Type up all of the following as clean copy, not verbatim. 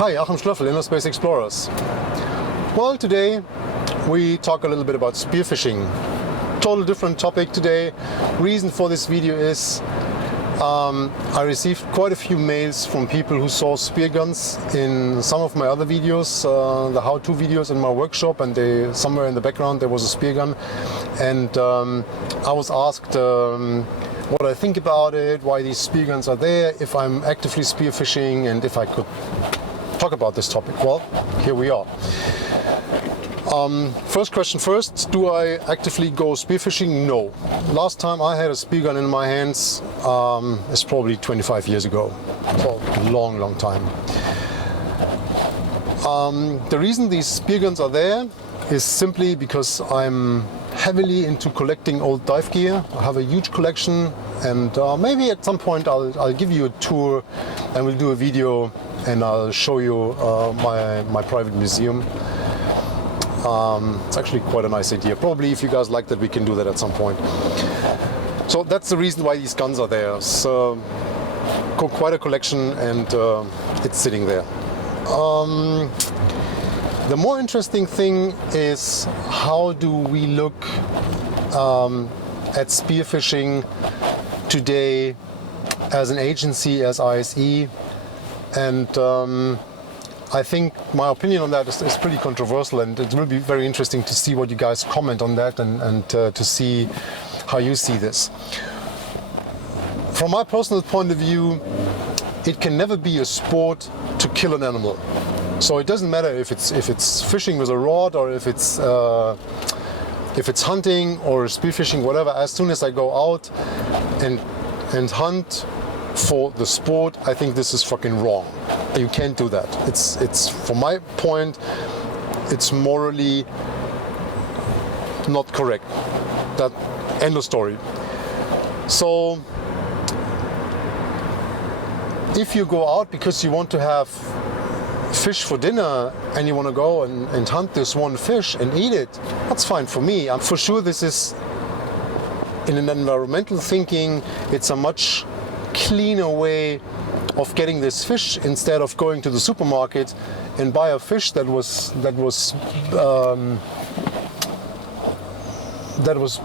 Hi, Achim Schlöffel, InnerSpace Explorers. Well, today we talk a little bit about spearfishing. Total different topic today. Reason for this video is I received quite a few mails from people who saw spear guns in some of my other videos, the how-to videos in my workshop, and somewhere in the background there was a spear gun, and I was asked what I think about it, why these spear guns are there, if I'm actively spearfishing, and if I could talk about this topic. Well, here we are. First question first, do I actively go spearfishing? No. Last time I had a spear gun in my hands is probably 25 years ago. So a long time. The reason these spear guns are there is simply because I'm heavily into collecting old dive gear. I have a huge collection, and maybe at some point I'll give you a tour and we'll do a video and I'll show you my private museum. It's actually quite a nice idea. Probably if you guys like that, we can do that at some point. So that's the reason why these guns are there. So quite a collection, and it's sitting there. The more interesting thing is, how do we look at spearfishing today as an agency, as ISE? And I think my opinion on that is pretty controversial, and it will be very interesting to see what you guys comment on that, and to see how you see this. From my personal point of view, it can never be a sport to kill an animal. So it doesn't matter if it's fishing with a rod, or if it's hunting or spearfishing, whatever. As soon as I go out and hunt for the sport, I think this is fucking wrong. You can't do that. It's from my point, it's morally not correct. That end of story. So if you go out because you want to have fish for dinner and you want to go and hunt this one fish and eat it, that's fine for me. I'm for sure this is, in an environmental thinking, it's a much cleaner way of getting this fish, instead of going to the supermarket and buy a fish that was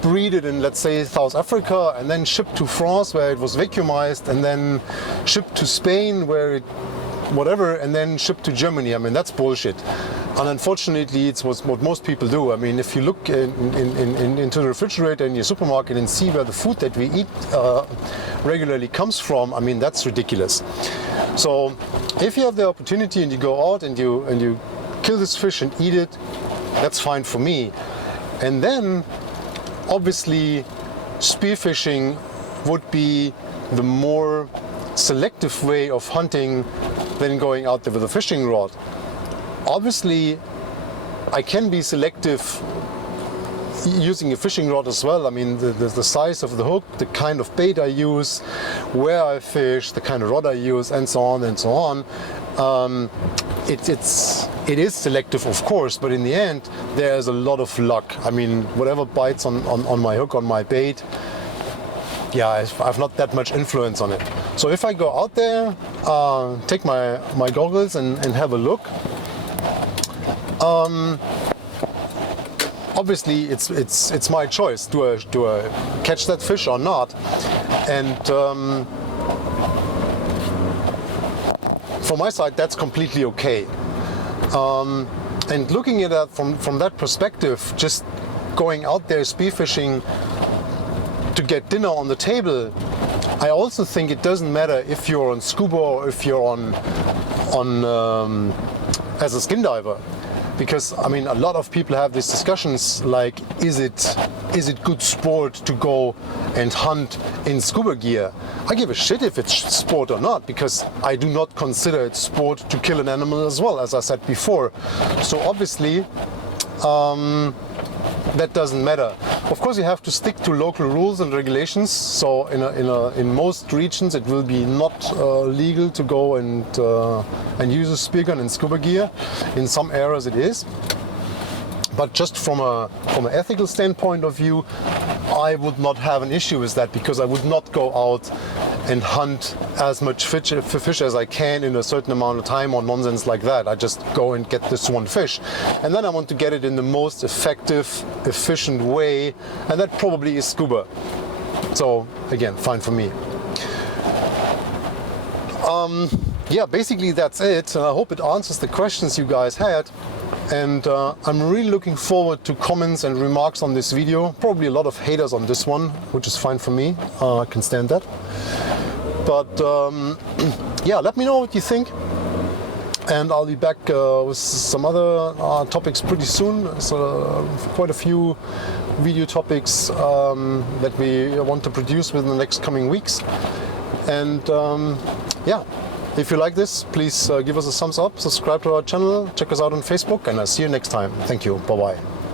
breeded in, let's say, South Africa, and then shipped to France where it was vacuumized, and then shipped to Spain where it whatever, and then shipped to Germany. I mean, that's bullshit. And unfortunately, it's what most people do. I mean, if you look into the refrigerator in your supermarket and see where the food that we eat regularly comes from, I mean, that's ridiculous. So if you have the opportunity and you go out and you kill this fish and eat it, that's fine for me. And then, obviously, spearfishing would be the more selective way of hunting than going out there with a fishing rod. Obviously, I can be selective using a fishing rod as well. I mean, the size of the hook, the kind of bait I use, where I fish, the kind of rod I use, and so on and so on. It is selective, of course, but in the end, there's a lot of luck. I mean, whatever bites on my hook, on my bait, yeah, I've not that much influence on it. So if I go out there, take my goggles and have a look, obviously it's my choice. Do I catch that fish or not? And from my side, that's completely okay. And looking at that from that perspective, just going out there spearfishing to get dinner on the table, I also think it doesn't matter if you're on scuba or if you're on as a skin diver, because I mean, a lot of people have these discussions like, is it good sport to go and hunt in scuba gear? I give a shit if it's sport or not, because I do not consider it sport to kill an animal as well, as I said before. So obviously that doesn't matter. Of course, you have to stick to local rules and regulations. So in most regions, it will be not legal to go and use a spear gun in scuba gear. In some areas, it is. But just from an ethical standpoint of view, I would not have an issue with that, because I would not go out and hunt as much fish as I can in a certain amount of time or nonsense like that. I just go and get this one fish, and then I want to get it in the most effective, efficient way, and that probably is scuba. So again, fine for me. Yeah, basically that's it. I hope it answers the questions you guys had. And I'm really looking forward to comments and remarks on this video. Probably a lot of haters on this one, which is fine for me. I can stand that. But yeah, let me know what you think. And I'll be back with some other topics pretty soon. So quite a few video topics that we want to produce within the next coming weeks. And yeah, if you like this, please give us a thumbs up, subscribe to our channel, check us out on Facebook, and I'll see you next time. Thank you. Bye-bye.